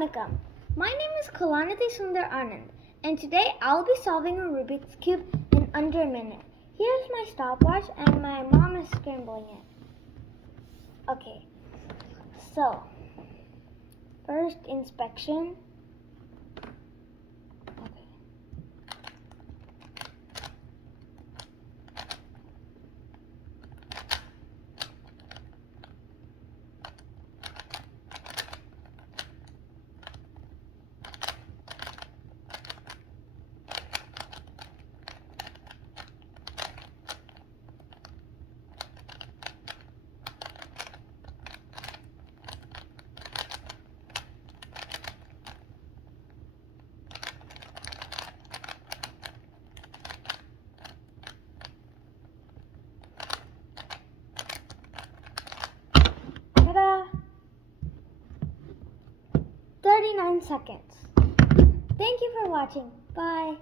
Vanakkam. My name is Kalanati Sundar Anand, and today I'll be solving a Rubik's Cube in under a minute. Here's my stopwatch, and my mom is scrambling it. Okay, so first inspection. Okay. Ta-da! 39 seconds. Thank you for watching. Bye.